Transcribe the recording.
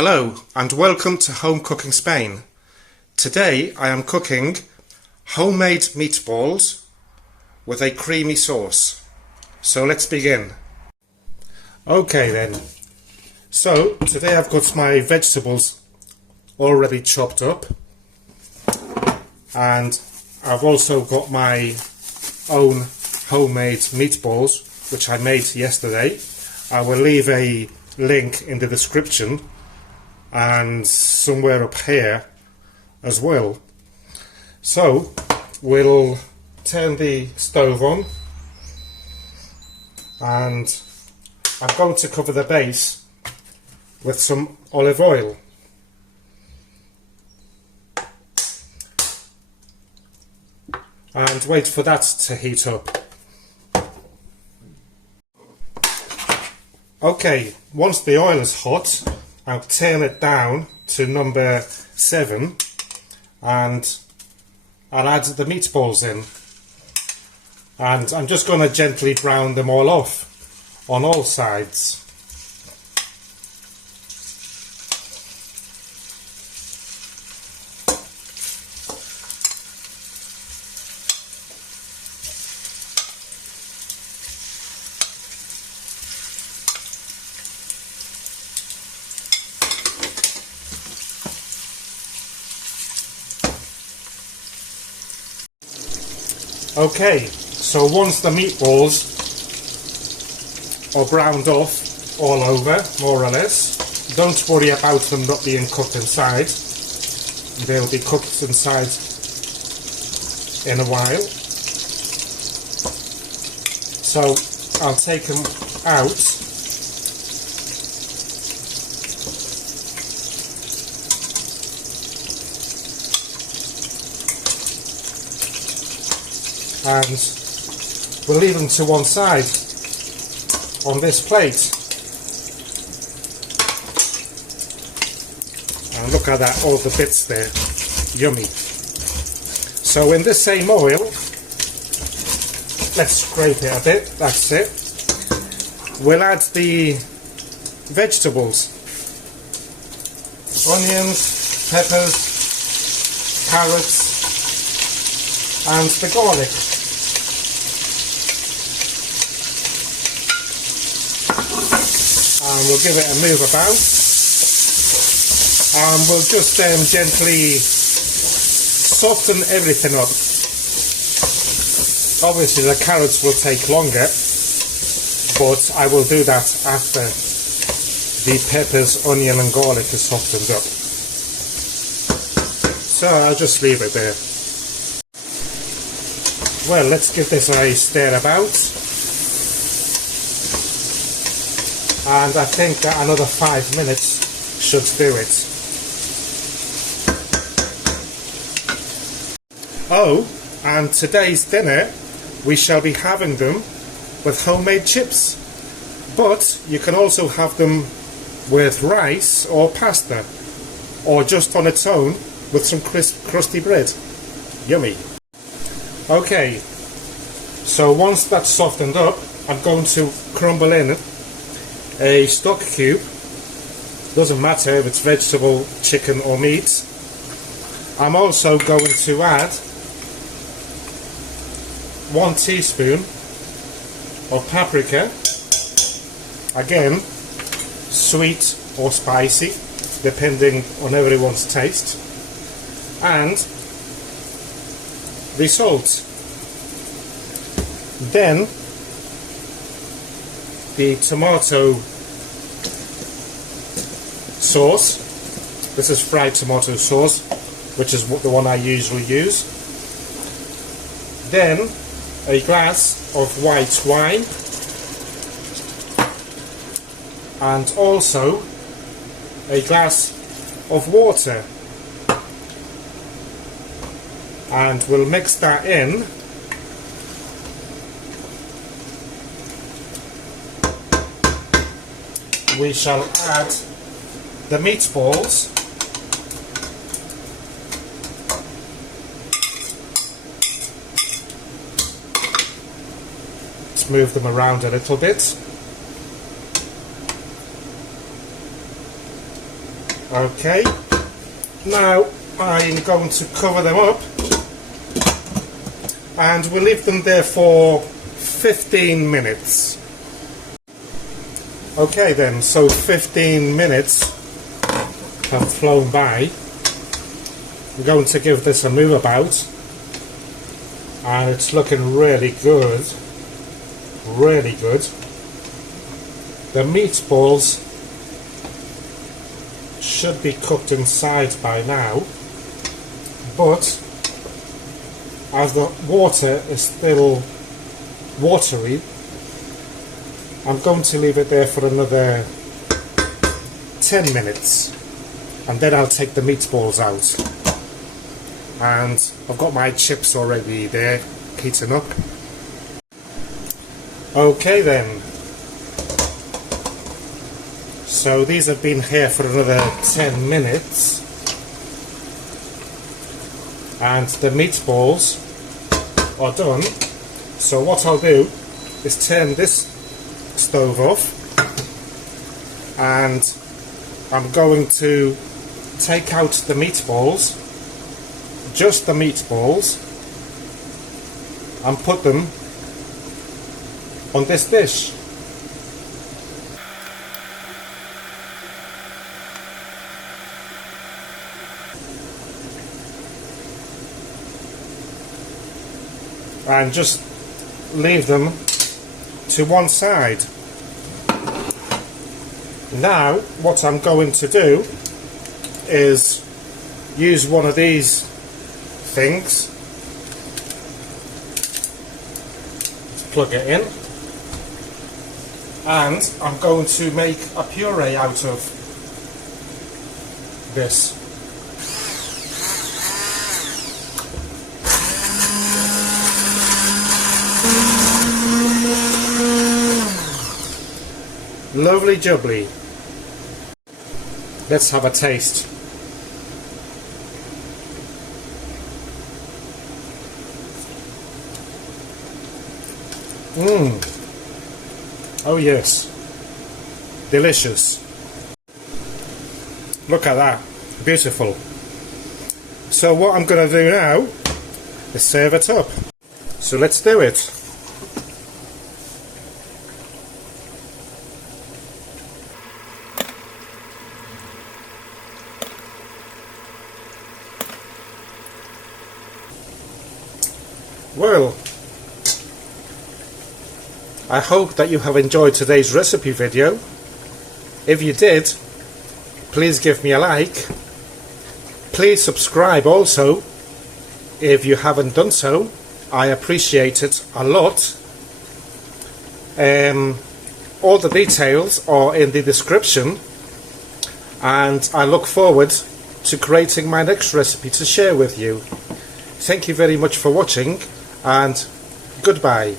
Hello and welcome to Home Cooking Spain. Today I am cooking homemade meatballs with a creamy sauce. So let's begin. Okay then, so today I've got my vegetables already chopped up and I've also got my own homemade meatballs which I made yesterday. I will leave a link in the description and somewhere up here as well. So we'll turn the stove on and I'm going to cover the base with some olive oil. And wait for that to heat up. Okay, once the oil is hot, I'll turn it down to number 7 and I'll add the meatballs in. And I'm just going to gently brown them all off on all sides. Okay, so once the meatballs are browned off all over, more or less, don't worry about them not being cooked inside. They'll be cooked inside in a while. So I'll take them out. And we'll leave them to one side on this plate. And look at that, all the bits there, yummy. So in this same oil, let's scrape it a bit, that's it. We'll add the vegetables, onions, peppers, carrots, and the garlic. And we'll give it a move about and we'll just gently soften everything up. Obviously the carrots will take longer, but I will do that after the peppers, onion and garlic is softened up. So I'll just leave it there. Well, let's give this a stir about. And I think that another 5 minutes should do it. Oh, and today's dinner we shall be having them with homemade chips. But you can also have them with rice or pasta, or just on its own with some crusty bread. Yummy. Okay, so once that's softened up, I'm going to crumble in a stock cube. Doesn't matter if it's vegetable, chicken or meat. I'm also going to add 1 teaspoon of paprika, again sweet or spicy depending on everyone's taste, and the salt. Then the tomato sauce. This is fried tomato sauce, which is the one I usually use. Then a glass of white wine and also a glass of water. And we'll mix that in. We shall add the meatballs. Let's move them around a little bit. Okay, now I'm going to cover them up and we'll leave them there for 15 minutes. Okay then, so 15 minutes have flown by. I'm going to give this a move about, and it's looking really good, really good. The meatballs should be cooked inside by now, but as the water is still watery, I'm going to leave it there for another 10 minutes and then I'll take the meatballs out. And I've got my chips already there heating up. Okay then, so these have been here for another 10 minutes and the meatballs are done. So what I'll do is turn this stove off and I'm going to take out the meatballs, just the meatballs, and put them on this dish. And just leave them to one side. Now what I'm going to do is use one of these things, let's plug it in, and I'm going to make a puree out of this. Lovely jubbly. Let's have a taste. Oh yes, delicious. Look at that, beautiful. So what I'm going to do now is serve it up. So let's do it. Well, I hope that you have enjoyed today's recipe video. If you did, please give me a like. Please subscribe also if you haven't done so. I appreciate it a lot. All the details are in the description, and I look forward to creating my next recipe to share with you. Thank you very much for watching, and goodbye.